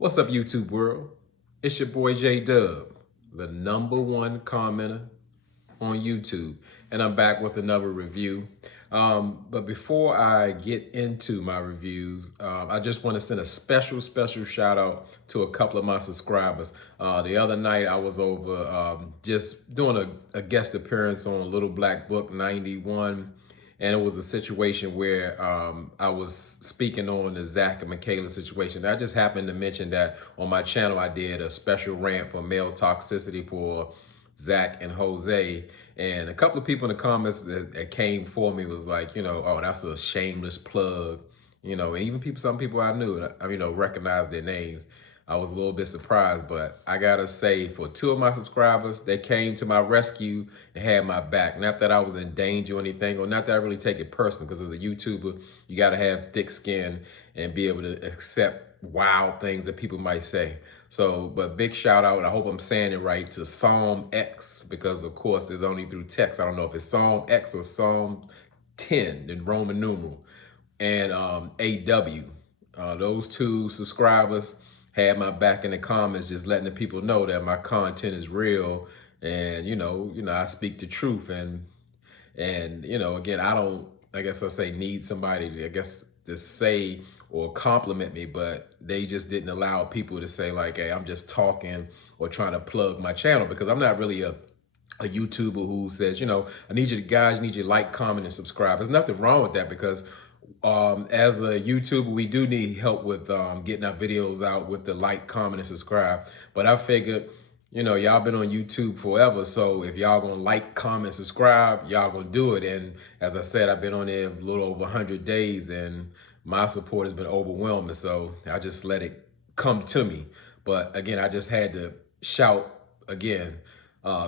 What's up, YouTube world? It's your boy J Dub, the #1 commenter on YouTube, and I'm back with another review. But before I get into my reviews, I just want to send a special shout out to a couple of my subscribers. The other night I was over just doing a guest appearance on Little Black Book 91. And it was a situation where I was speaking on the Zach and Michaela situation. I just happened to mention that on my channel, I did a special rant for male toxicity for Zach and Jose. And a couple of people in the comments that came for me was like, oh, that's a shameless plug. And even some people I knew, recognized their names. I was a little bit surprised, but I gotta say, for two of my subscribers, they came to my rescue and had my back. Not that I was in danger or anything, or not that I really take it personal, because as a YouTuber, you gotta have thick skin and be able to accept wild things that people might say. So, but big shout out, I hope I'm saying it right, to Psalm X, because of course it's only through text. I don't know if it's Psalm X or Psalm 10 in Roman numeral, and AW. Those two subscribers had my back in the comments, just letting the people know that my content is real, and I speak the truth, and again, I don't, I guess I say, need somebody to, I guess, to say or compliment me, but they just didn't allow people to say like, hey, I'm just talking or trying to plug my channel, because I'm not really a YouTuber who says, I need you guys, need you to like, comment, and subscribe. There's nothing wrong with that, because as a YouTuber, we do need help with getting our videos out with the like, comment, and subscribe. But I figured, y'all been on YouTube forever, so if y'all gonna like, comment, subscribe, y'all gonna do it. And as I said, I've been on there a little over 100 days, and my support has been overwhelming, so I just let it come to me. But again, I just had to shout again,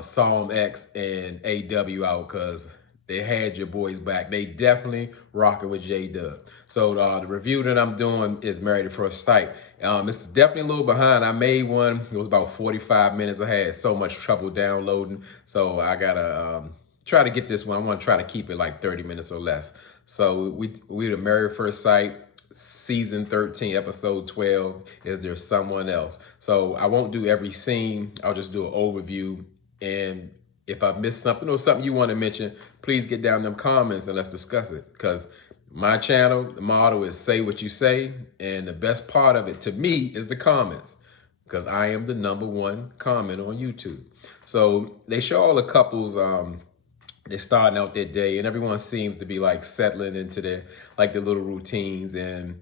Psalm X and AW out, because they had your boys back. They definitely rocking with J-Dub. So the review that I'm doing is Married at First Sight. It's definitely a little behind. I made one. It was about 45 minutes. I had so much trouble downloading. So I got to try to get this one. I want to try to keep it like 30 minutes or less. So we the Married at First Sight, season 13, episode 12, Is There Someone Else? So I won't do every scene. I'll just do an overview, and if I missed something or something you want to mention, please get down in them comments and let's discuss it. Because my channel, the motto is say what you say. And the best part of it to me is the comments, because I am the #1 comment on YouTube. So they show all the couples, they're starting out their day, and everyone seems to be like settling into their little routines. And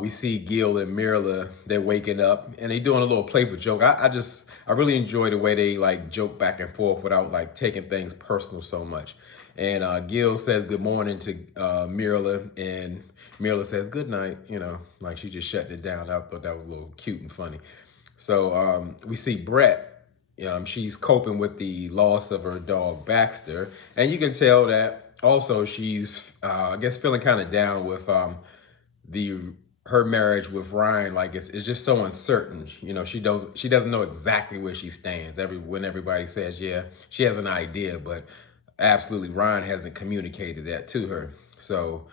we see Gil and Mirla, they're waking up and they're doing a little playful joke. I really enjoy the way they like joke back and forth without like taking things personal so much. And Gil says good morning to Mirla, and Mirla says good night, like she just shut it down. I thought that was a little cute and funny. So we see Brett. She's coping with the loss of her dog Baxter, and you can tell that also she's I guess feeling kind of down with her marriage with Ryan. Like it's just so uncertain. She doesn't know exactly where she stands. When everybody says yeah, she has an idea, but absolutely Ryan hasn't communicated that to her. So,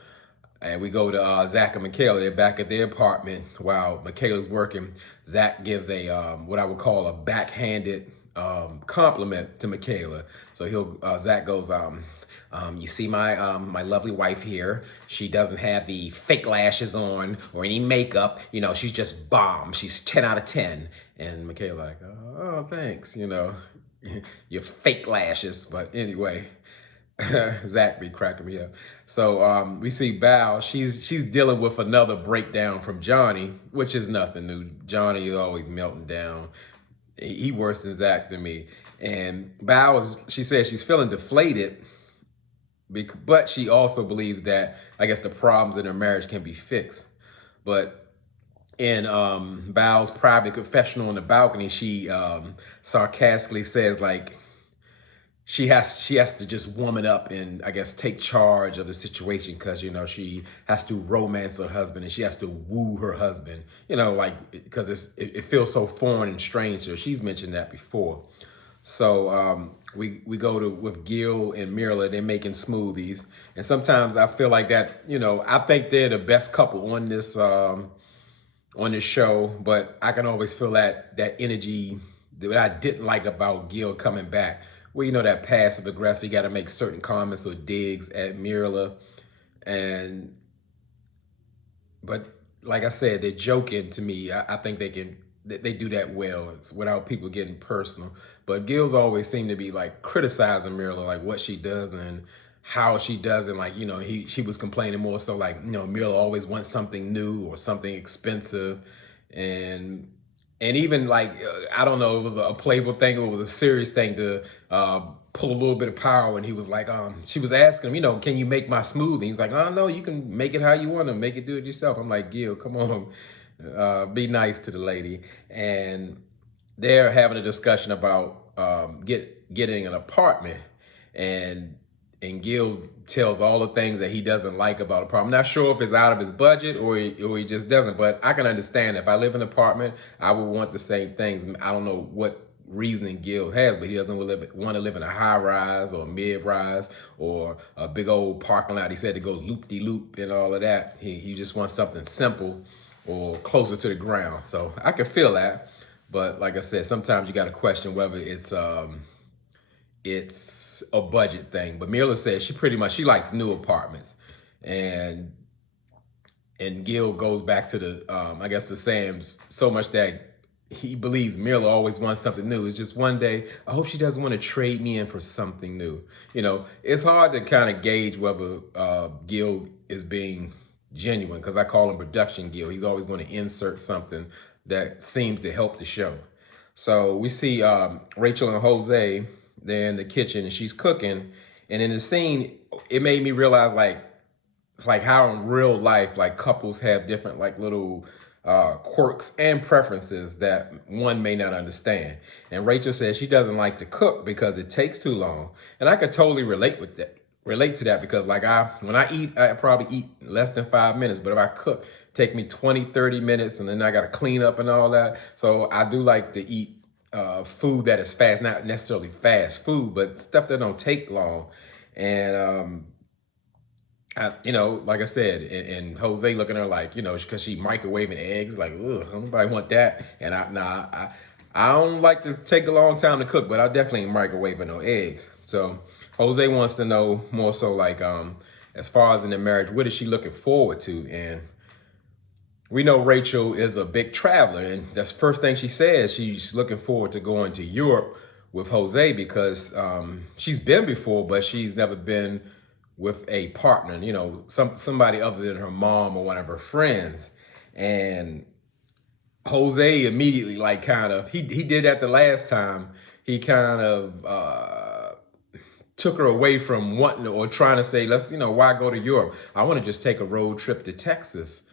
and we go to Zach and Michaela. They're back at their apartment while Michaela's working. Zach gives a what I would call a backhanded compliment to Michaela. So Zach goes, you see my lovely wife here. She doesn't have the fake lashes on or any makeup. She's just bomb. She's 10 out of 10. And Michaela like, oh, thanks. Your fake lashes. But anyway, Zach be cracking me up. So we see Bao. She's dealing with another breakdown from Johnny, which is nothing new. Johnny is always melting down. He worse than Zach to me. And Bao she says she's feeling deflated, but she also believes that, I guess, the problems in her marriage can be fixed. But in Bao's private confessional on the balcony, she sarcastically says like she has to just woman up and, I guess, take charge of the situation, because she has to romance her husband and she has to woo her husband, because it feels so foreign and strange to her. She's mentioned that before. So we go with Gil and Mirla. They're making smoothies, and sometimes I feel like that. I think they're the best couple on this on this show, but I can always feel that energy that I didn't like about Gil coming back. Well, you know, that passive aggressive, you got to make certain comments or digs at Mirla, and but like I said, they're joking to me. I think they do that well without people getting personal. But Gil's always seemed to be like criticizing Mirla, like what she does and how she does it. Like, you know, she was complaining more so like, you know, Mirla always wants something new or something expensive. And even like, I don't know, it was a playful thing or it was a serious thing to pull a little bit of power. And he was like, she was asking him, you know, can you make my smoothie? He's like, oh no, you can make it how you want to make it, do it yourself. I'm like, Gil, come on, be nice to the lady. And they're having a discussion about getting an apartment, and Gil tells all the things that he doesn't like about apartment. I'm not sure if it's out of his budget or he just doesn't, but I can understand if I live in an apartment, I would want the same things. I don't know what reasoning Gil has, but he doesn't want to live in a high rise or a mid rise or a big old parking lot. He said it goes loop de loop and all of that. He just wants something simple or closer to the ground. So I can feel that. But like I said, sometimes you got to question whether it's a budget thing. But Mirla says she likes new apartments, and Gil goes back to the I guess the saying so much that he believes Mirla always wants something new. It's just one day, I hope she doesn't want to trade me in for something new. You know, it's hard to kind of gauge whether Gil is being genuine, because I call him production Gil. He's always going to insert something that seems to help the show. So we see Rachel and Jose, they're in the kitchen and she's cooking. And in the scene, it made me realize like how in real life, like couples have different like little quirks and preferences that one may not understand. And Rachel says she doesn't like to cook because it takes too long. And I could totally relate to that because like when I eat, I probably eat less than 5 minutes, but if I cook, take me 20, 30 minutes, and then I got to clean up and all that. So I do like to eat food that is fast, not necessarily fast food, but stuff that don't take long. And you know, like I said, and Jose looking at her like, you know, because she microwaving eggs, like, ugh, nobody want that. And I don't like to take a long time to cook, but I definitely ain't microwaving no eggs. So Jose wants to know more so like, as far as in the marriage, what is she looking forward to? And we know Rachel is a big traveler, and that's the first thing she says. She's looking forward to going to Europe with Jose because she's been before, but she's never been with a partner, you know, somebody other than her mom or one of her friends. And Jose immediately, like, kind of, he did that the last time. He kind of took her away from wanting to, or trying to say, let's, you know, why go to Europe? I want to just take a road trip to Texas.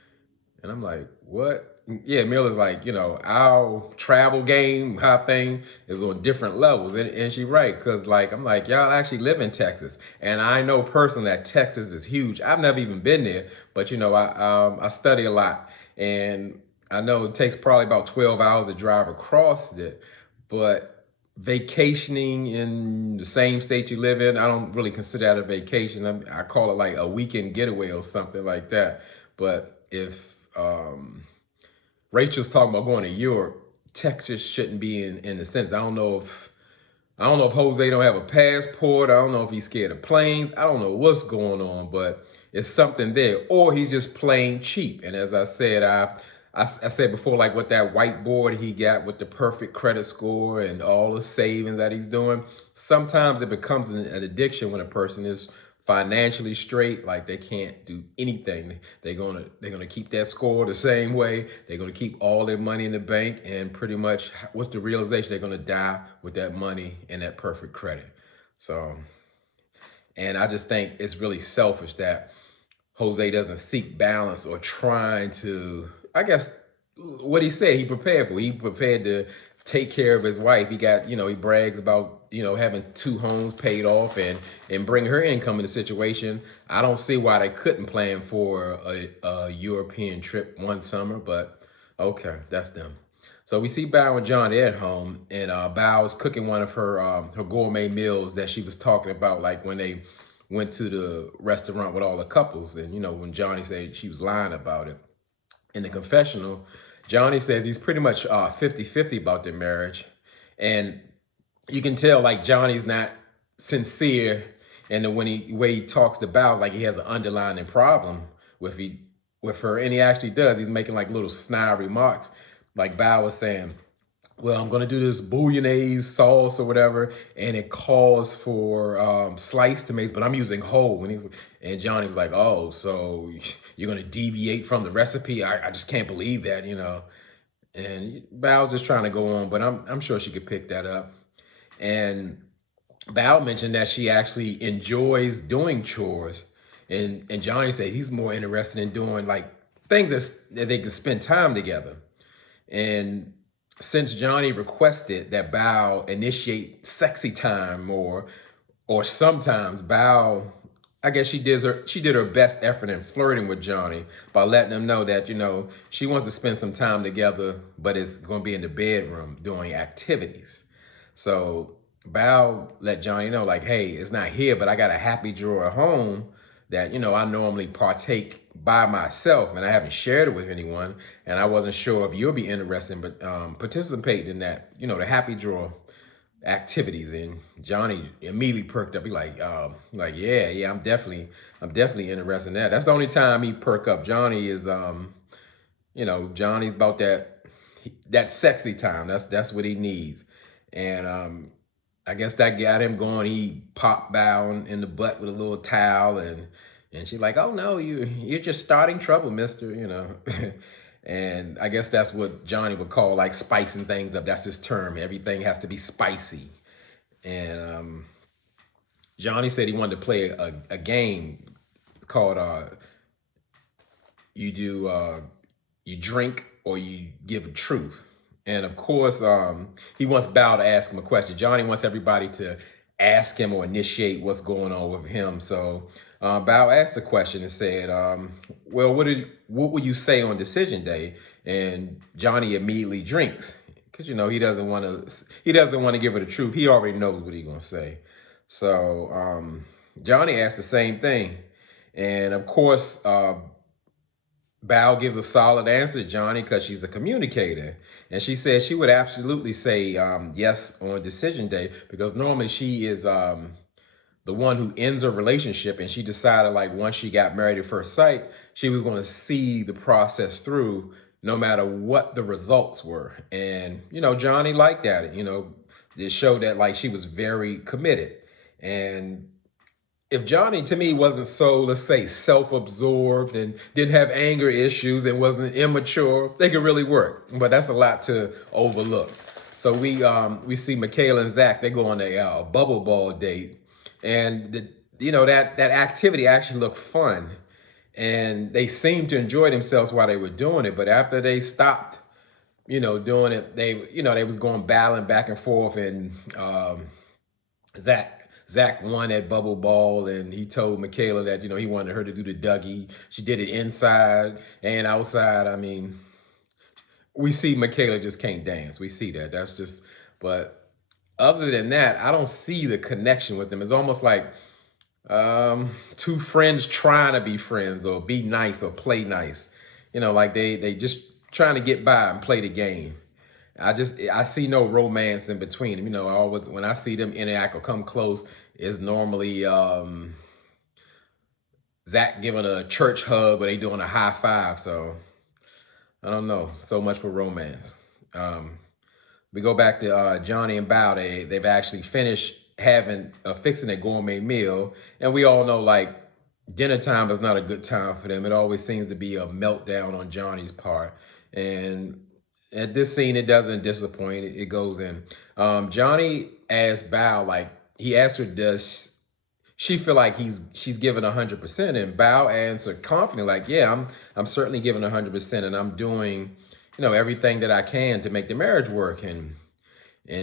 And I'm like, what? Yeah, Miller's like, you know, our travel game, our thing is on different levels. And she's right, because like, I'm like, y'all actually live in Texas. And I know personally that Texas is huge. I've never even been there, but you know, I study a lot. And I know it takes probably about 12 hours to drive across it. But vacationing in the same state you live in, I don't really consider that a vacation. I call it like a weekend getaway or something like that. But if Rachel's talking about going to Europe, Texas shouldn't be in the sense. I don't know if Jose don't have a passport. I don't know if he's scared of planes. I don't know what's going on, but it's something there. Or he's just playing cheap. And as I said, I said before, like with that whiteboard he got with the perfect credit score and all the savings that he's doing, sometimes it becomes an addiction when a person is financially straight, like they can't do anything. They're gonna keep that score the same way. They're gonna keep all their money in the bank, and pretty much what's the realization? They're gonna die with that money and that perfect credit. So, and I just think it's really selfish that Jose doesn't seek balance or trying to, I guess what he said he prepared for. He prepared to take care of his wife. He got, you know, he brags about, you know, having 2 homes paid off and bring her income in the situation. I don't see why they couldn't plan for a European trip one summer, but okay, that's them. So we see Bao and Johnny at home, and Bao is cooking one of her gourmet meals that she was talking about, like when they went to the restaurant with all the couples, and you know when Johnny said she was lying about it. in the confessional, Johnny says he's pretty much 50-50 about their marriage. And you can tell like Johnny's not sincere, and the way he talks about, like he has an underlying problem with her, and he actually does. He's making like little snide remarks, like Bao was saying, well, I'm gonna do this bouillabaisse sauce or whatever, and it calls for sliced tomatoes, but I'm using whole. And Johnny was like, oh, so you're gonna deviate from the recipe? I just can't believe that, you know. And Bao's just trying to go on, but I'm sure she could pick that up. And Bao mentioned that she actually enjoys doing chores, and Johnny said he's more interested in doing like things that they can spend time together. And since Johnny requested that Bao initiate sexy time more, or sometimes Bao, I guess she did her best effort in flirting with Johnny by letting him know that, you know, she wants to spend some time together, but it's going to be in the bedroom doing activities. So Bao let Johnny know, like, hey, it's not here, but I got a happy drawer at home that, you know, I normally partake by myself, and I haven't shared it with anyone, and I wasn't sure if you'll be interested in participating in that, you know, the happy drawer activities. And Johnny immediately perked up. He like, yeah, I'm definitely interested in that. That's the only time he perk up. Johnny is, you know, Johnny's about that sexy time. That's what he needs. And I guess that got him going. He popped Bao in the butt with a little towel, and she's like, oh no, you're just starting trouble, mister, you know. And I guess that's what Johnny would call like spicing things up. That's his term. Everything has to be spicy. And Johnny said he wanted to play a game called you drink or you give a truth. And of course, he wants Bao to ask him a question. Johnny wants everybody to ask him or initiate what's going on with him. So Bao asked the question and said, well, what would you say on decision day? And Johnny immediately drinks, because, you know, he doesn't want to give her the truth. He already knows what he's going to say. So Johnny asked the same thing. And of course, Bao gives a solid answer to Johnny because she's a communicator. And she said she would absolutely say yes on decision day, because normally she is the one who ends a relationship, and she decided, like, once she got married at first sight, she was going to see the process through no matter what the results were. And, you know, Johnny liked that. You know, it showed that, like, she was very committed. And if Johnny, to me, wasn't so, let's say, self-absorbed and didn't have anger issues and wasn't immature, they could really work. But that's a lot to overlook. So we see Michaela and Zach, they go on a bubble ball date. And, you know, that activity actually looked fun. And they seemed to enjoy themselves while they were doing it. But after they stopped, you know, doing it, they was going battling back and forth. And Zach won at bubble ball, and he told Michaela that, you know, he wanted her to do the Dougie. She did it inside and outside. I mean, we see Michaela just can't dance. We see that. That's just, but other than that, I don't see the connection with them. It's almost like two friends trying to be friends or be nice or play nice. You know, like they just trying to get by and play the game. I see no romance in between them. You know, when I see them interact or come close, it's normally Zach giving a church hug or they doing a high five. So I don't know. So much for romance. We go back to Johnny and Bao. They've actually finished fixing a gourmet meal, and we all know, like, dinner time is not a good time for them. It always seems to be a meltdown on Johnny's part, and at this scene, it doesn't disappoint. It goes in. Johnny asked Bao, like, he asked her, does she feel like she's giving 100%? And Bao answered confidently, like, yeah, I'm certainly giving 100%, and I'm doing, you know, everything that I can to make the marriage work. And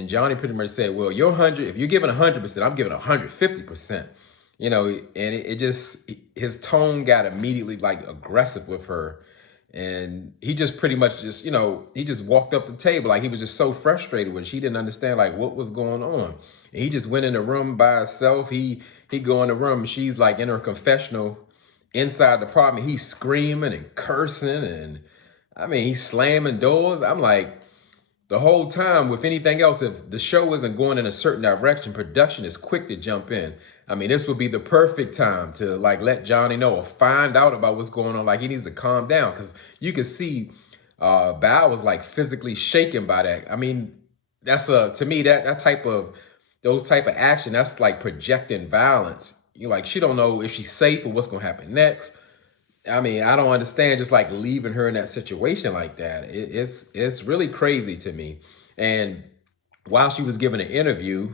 Johnny pretty much said, well, if you're giving 100%, I'm giving 150%. You know, and it just, his tone got immediately, like, aggressive with her. And he just pretty much just, you know, he just walked up to the table. Like, he was just so frustrated with it. She didn't understand, like, what was going on. And he just went in the room by himself. He go in the room, and she's, like, in her confessional inside the apartment. He's screaming and cursing. And I mean, he's slamming doors. I'm like, the whole time with anything else, if the show isn't going in a certain direction, production is quick to jump in. I mean, this would be the perfect time to like let Johnny know or find out about what's going on. Like he needs to calm down because you can see Bao was like physically shaken by that. I mean, that's to me that type of those type of action, that's like projecting violence. You like she don't know if she's safe or what's gonna happen next. I mean, I don't understand just like leaving her in that situation like that. It's really crazy to me. And while she was giving an interview,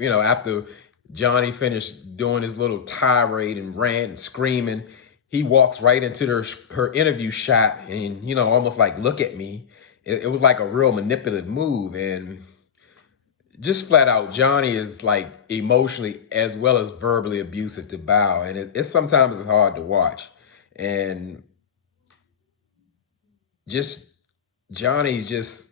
after Johnny finished doing his little tirade and rant and screaming, he walks right into her interview shot and almost like look at me. It was like a real manipulative move, and just flat out, Johnny is like emotionally as well as verbally abusive to Bao, and it's sometimes it's hard to watch. And just Johnny's just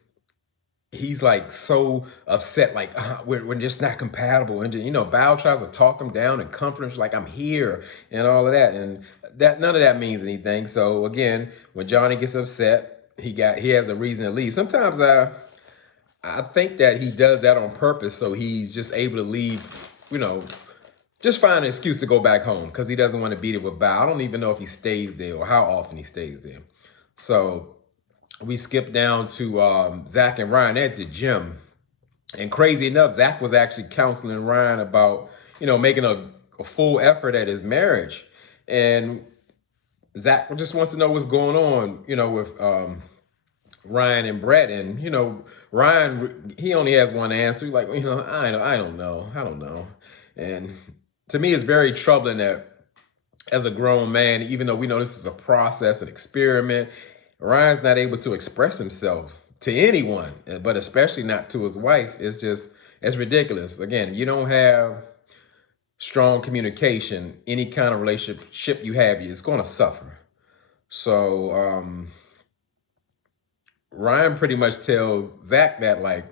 he's like so upset, like we're just not compatible, and Bao tries to talk him down and comfort him, she's like I'm here and all of that, and that none of that means anything. So again, when Johnny gets upset, he has a reason to leave. Sometimes I think that he does that on purpose, so he's just able to leave, just find an excuse to go back home because he doesn't want to beat it with Bao. I don't even know if he stays there or how often he stays there. So we skip down to Zach and Ryan at the gym. And crazy enough, Zach was actually counseling Ryan about, making a full effort at his marriage. And Zach just wants to know what's going on, with Ryan and Brett. And, Ryan, he only has one answer. He's like, I don't know. And to me, it's very troubling that as a grown man, even though we know this is a process, an experiment, Ryan's not able to express himself to anyone, but especially not to his wife. It's ridiculous. Again, you don't have strong communication, any kind of relationship you have, it's going to suffer. So Ryan pretty much tells Zach that like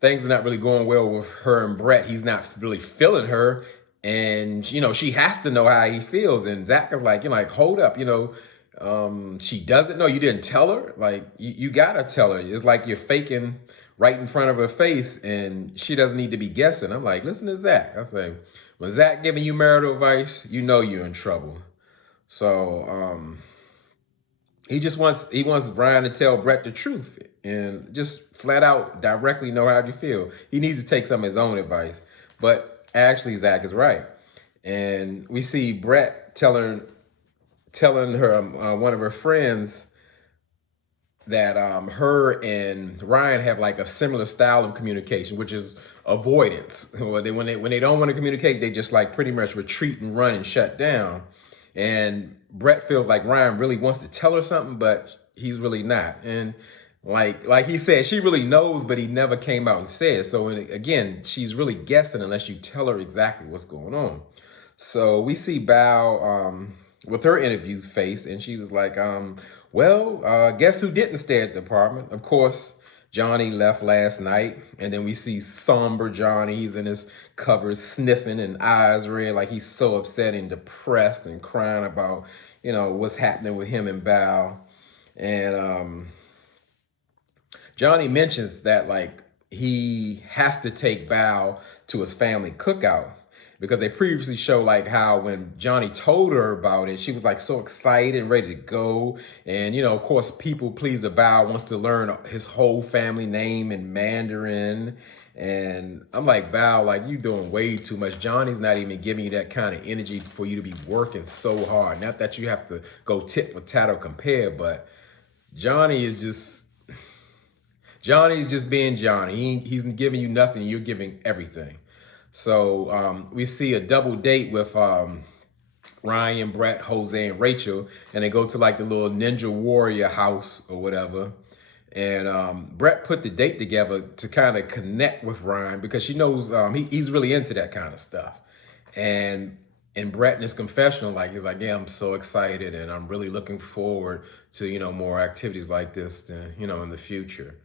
things are not really going well with her and Brett. He's not really feeling her. And, she has to know how he feels. And Zach is like, hold up, she doesn't know. You didn't tell her. Like, you got to tell her. It's like you're faking right in front of her face and she doesn't need to be guessing. I'm like, listen to Zach. I say, when Zach giving you marital advice, you're in trouble. So, he wants Brian to tell Brett the truth and just flat out directly know how you feel. He needs to take some of his own advice. But actually, Zach is right. And we see Brett telling her, one of her friends, that her and Ryan have like a similar style of communication, which is avoidance. When they don't want to communicate, they just like pretty much retreat and run and shut down. And Brett feels like Ryan really wants to tell her something, but he's really not. And like he said, she really knows, but he never came out and said. So again, she's really guessing unless you tell her exactly what's going on. So we see Bao with her interview face, and she was like, guess who didn't stay at the apartment? Of course, Johnny left last night. And then we see somber Johnny. He's in his covers sniffing and eyes red, like he's so upset and depressed and crying about, what's happening with him and Bao. And Johnny mentions that like he has to take Bao to his family cookout because they previously show like how when Johnny told her about it, she was like so excited and ready to go. And, of course, people pleaser Bao wants to learn his whole family name in Mandarin. And I'm like, Bao, like you doing way too much. Johnny's not even giving you that kind of energy for you to be working so hard. Not that you have to go tit for tat or compare, but Johnny's just being Johnny. He's giving you nothing. You're giving everything. So we see a double date with Ryan, Brett, Jose, and Rachel, and they go to like the little Ninja Warrior house or whatever. And Brett put the date together to kind of connect with Ryan because she knows he's really into that kind of stuff. And Brett in his confessional, like he's like, yeah, I'm so excited and I'm really looking forward to, more activities like this, in the future.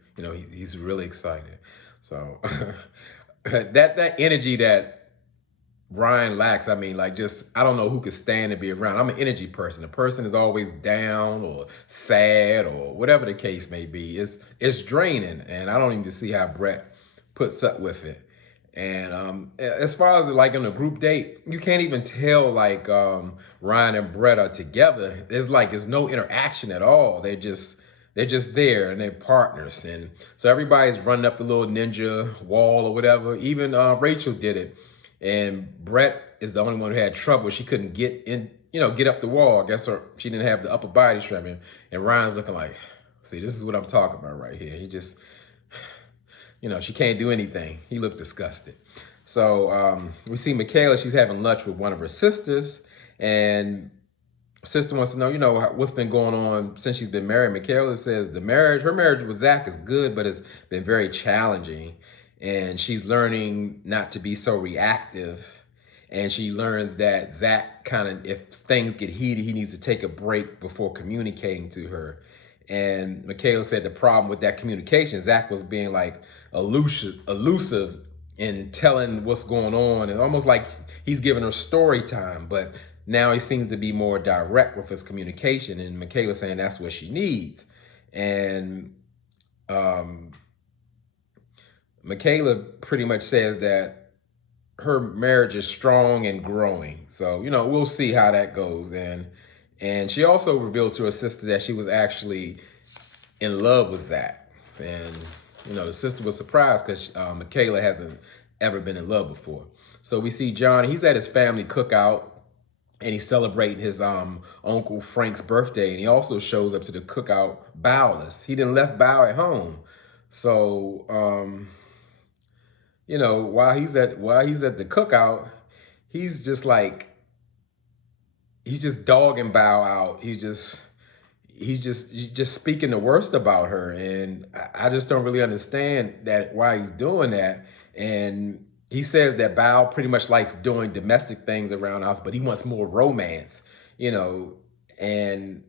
He's really excited. So that energy that Ryan lacks. I mean, like, just, I don't know who could stand to be around. I'm an energy person. A person is always down or sad or whatever the case may be. It's draining, and I don't even see how Brett puts up with it. And as far as like on a group date, you can't even tell like Ryan and Brett are together. It's no interaction at all. They're just there and they're partners. And so everybody's running up the little ninja wall or whatever. Even Rachel did it. And Brett is the only one who had trouble. She couldn't get in, get up the wall. I guess she didn't have the upper body strength. And Ryan's looking like, see, this is what I'm talking about right here. He just, she can't do anything. He looked disgusted. So we see Michaela, she's having lunch with one of her sisters. And sister wants to know, what's been going on since she's been married. Michaela says her marriage with Zach is good, but it's been very challenging. And she's learning not to be so reactive. And she learns that Zach if things get heated, he needs to take a break before communicating to her. And Michaela said the problem with that communication, Zach was being like elusive in telling what's going on, and almost like he's giving her story time. But now he seems to be more direct with his communication, and Michaela saying that's what she needs. And Michaela pretty much says that her marriage is strong and growing. So, we'll see how that goes. And she also revealed to her sister that she was actually in love with Zach. And, the sister was surprised because Michaela hasn't ever been in love before. So we see Johnny, he's at his family cookout and he's celebrating his Uncle Frank's birthday. And he also shows up to the cookout bowless. He didn't left Bao at home. So, while he's at the cookout, he's just dogging Bao out. He's just speaking the worst about her. And I just don't really understand why he's doing that. And he says that Bao pretty much likes doing domestic things around us, but he wants more romance, and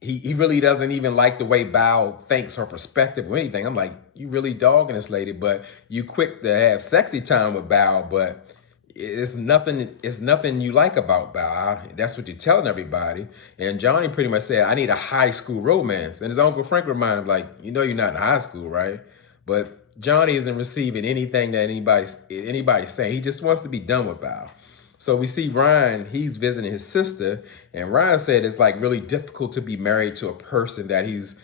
he really doesn't even like the way Bao thinks her perspective or anything. I'm like, you really dogging this lady, but you quick to have sexy time with Bao, but it's nothing you like about Bao. That's what you're telling everybody. And Johnny pretty much said, I need a high school romance. And his Uncle Frank reminded him, like, you're not in high school, right? But Johnny isn't receiving anything that anybody's saying. He just wants to be done with Bao. So we see Ryan, he's visiting his sister, and Ryan said it's like really difficult to be married to a person that he's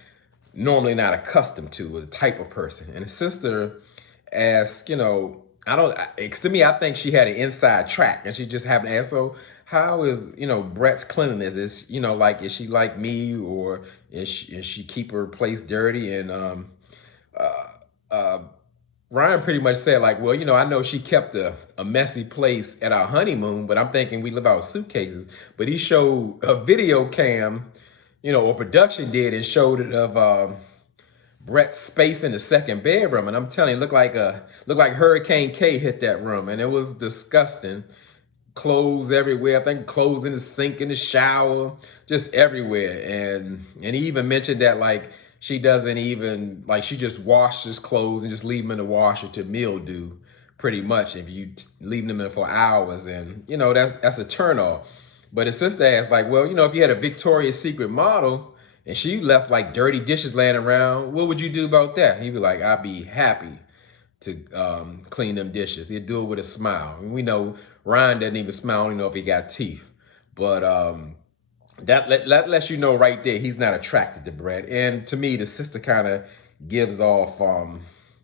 normally not accustomed to, a type of person. And his sister asked, to me, I think she had an inside track, and she just happened to ask, so how is, Brett's cleanliness? Is she like me, or is she keep her place dirty? And Ryan pretty much said like, well, I know she kept a messy place at our honeymoon, but I'm thinking we live out of suitcases. But he showed a video cam, or production did, and showed it of Brett's space in the second bedroom. And I'm telling you, looked like Hurricane K hit that room, and it was disgusting. Clothes everywhere. I think clothes in the sink, in the shower, just everywhere. And he even mentioned that like, she doesn't even, she just washes clothes and just leave them in the washer to mildew, pretty much, if you leave them in for hours. And, that's a turnoff. But his sister asked, like, well, if you had a Victoria's Secret model and she left, like, dirty dishes laying around, what would you do about that? He'd be like, I'd be happy to clean them dishes. He'd do it with a smile. And we know Ryan doesn't even smile, I don't know if he got teeth. But that lets you know right there he's not attracted to Brett. And to me, the sister kind of gives off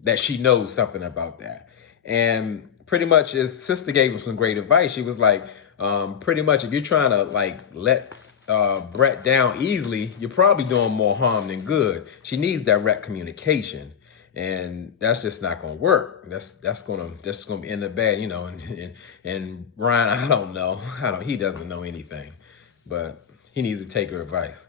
that she knows something about that. And pretty much his sister gave him some great advice. She was like, pretty much if you're trying to let Brett down easily, you're probably doing more harm than good. She needs direct communication. And that's just not going to work. That's going to end up bad, and Ryan, I don't know. He doesn't know anything, but he needs to take her advice.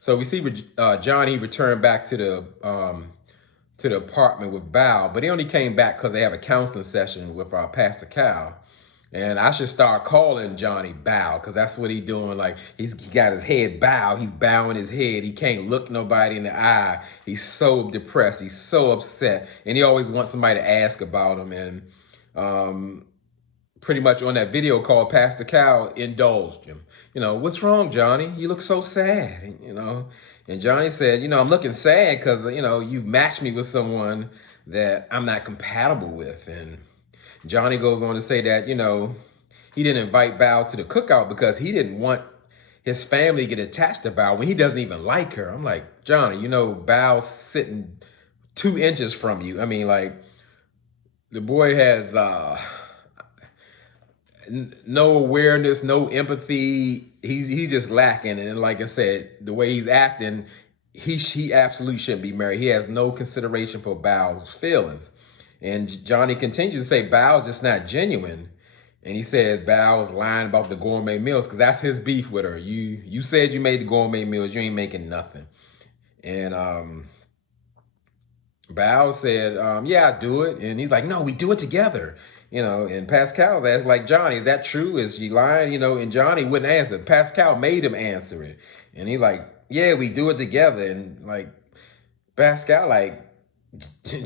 So we see Johnny return back to the apartment with Bao, but he only came back because they have a counseling session with Pastor Cal. And I should start calling Johnny Bao, because that's what he's doing. Like, he got his head bowed. He's bowing his head. He can't look nobody in the eye. He's so depressed. He's so upset. And he always wants somebody to ask about him. And pretty much on that video call, Pastor Cal indulged him. What's wrong, Johnny? You look so sad, And Johnny said, I'm looking sad because, you've matched me with someone that I'm not compatible with. And Johnny goes on to say that, he didn't invite Bao to the cookout because he didn't want his family to get attached to Bao when he doesn't even like her. I'm like, Johnny, Bao's sitting 2 inches from you. I mean, like, the boy has no awareness, no empathy. He's just lacking. And like I said, the way he's acting, he absolutely shouldn't be married. He has no consideration for Bao's feelings. And Johnny continues to say Bao's just not genuine. And he said Bao was lying about the gourmet meals because that's his beef with her. You said you made the gourmet meals. You ain't making nothing. And Bao said, yeah, I do it. And he's like, no, we do it together. And Pascal's asked, like, Johnny, is that true? Is she lying? And Johnny wouldn't answer. Pascal made him answer it. And he like, yeah, we do it together. And like, Pascal, like,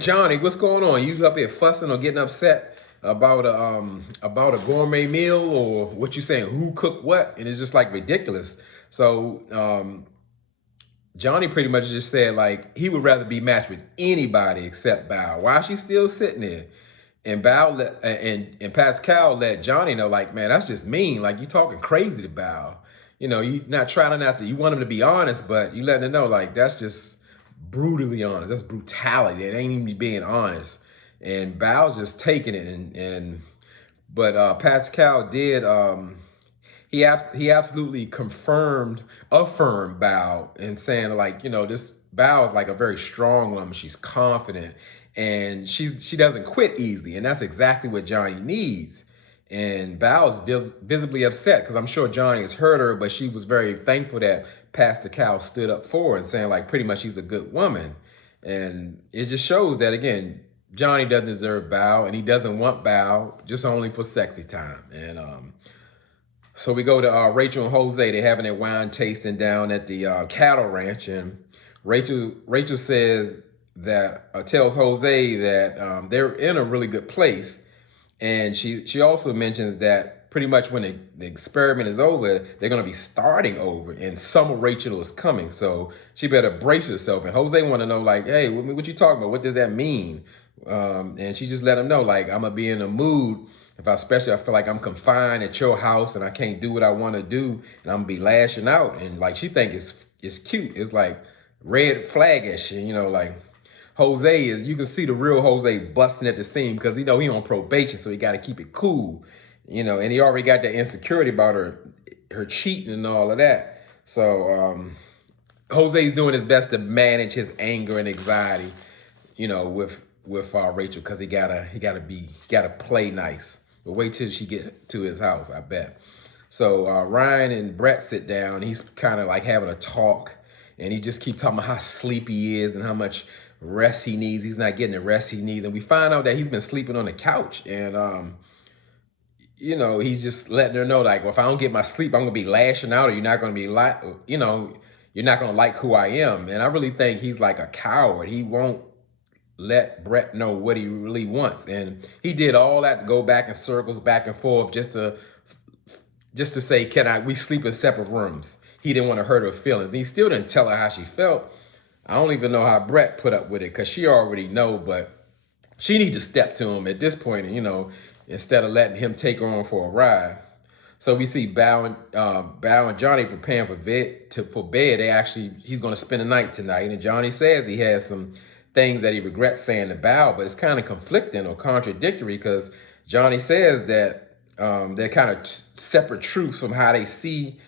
Johnny, what's going on? You up here fussing or getting upset about a gourmet meal, or what you saying? Who cooked what? And it's just like ridiculous. So Johnny pretty much just said like he would rather be matched with anybody except Bao. Why is she still sitting there? And Bao and Pascal let Johnny know, like, man, that's just mean. Like, you talking crazy to Bao. You not trying not to. You want him to be honest, but you letting him know, like, that's just brutally honest. That's brutality. It ain't even being honest. And Bao's just taking it. But Pascal did. He absolutely affirmed Bao and saying, like, this Bao is like a very strong woman. She's confident and she doesn't quit easily. And that's exactly what Johnny needs. And Bao is visibly upset because I'm sure Johnny has hurt her, but she was very thankful that Pastor Cal stood up for her and saying, like, pretty much she's a good woman. And it just shows that, again, Johnny doesn't deserve Bao, and he doesn't want Bao, just only for sexy time. And so we go to Rachel and Jose. They're having their wine tasting down at the cattle ranch, and Rachel says that tells Jose that they're in a really good place, and she also mentions that pretty much when the experiment is over, they're going to be starting over, and summer Rachel is coming, so she better brace herself. And Jose want to know, like, hey, what you talking about? What does that mean? And she just let him know, like, I'm gonna be in a mood if I feel like I'm confined at your house and I can't do what I want to do, and I'm gonna be lashing out. And like, she think it's cute. It's like red flag-ish, like Jose is. You can see the real Jose busting at the seam because he on probation, so he got to keep it cool, And he already got that insecurity about her cheating and all of that. So Jose's doing his best to manage his anger and anxiety, with Rachel, because he gotta play nice. But wait till she get to his house, I bet. So Ryan and Brett sit down. He's kind of like having a talk, and he just keep talking about how sleepy he is and how much rest he needs. He's not getting the rest he needs, and we find out that he's been sleeping on the couch. And he's just letting her know, like, well, if I don't get my sleep, I'm gonna be lashing out, or you're not gonna be like, you're not gonna like who I am. And I really think he's like a coward. He won't let Brett know what he really wants. And he did all that to go back in circles, back and forth, just to say, we sleep in separate rooms. He didn't want to hurt her feelings. And he still didn't tell her how she felt. I don't even know how Brett put up with it, because she already know, but she needs to step to him at this point, and, instead of letting him take her on for a ride. So we see Bao and Johnny preparing for bed. He's going to spend the night tonight. And Johnny says he has some things that he regrets saying to Bao, but it's kind of conflicting or contradictory, because Johnny says that they're kind of separate truths from how they see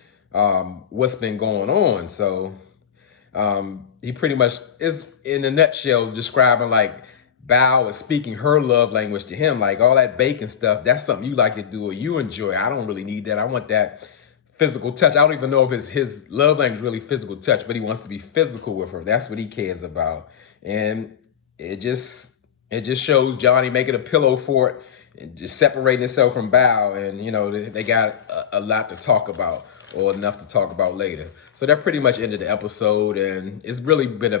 what's been going on. So he pretty much is, in a nutshell, describing like Bao is speaking her love language to him, like all that baking stuff, that's something you like to do or you enjoy. I don't really need that. I want that physical touch. I don't even know if it's his love language really physical touch, but he wants to be physical with her. That's what he cares about. And it just shows Johnny making a pillow for it and just separating himself from Bao. And, they got a lot to talk about, or enough to talk about later. So that pretty much ended the episode. And it's really been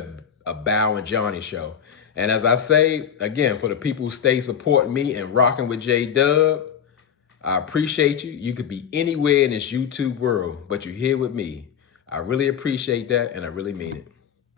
a Bao and Johnny show. And as I say, again, for the people who stay supporting me and rocking with J-Dub, I appreciate you. You could be anywhere in this YouTube world, but you're here with me. I really appreciate that, and I really mean it.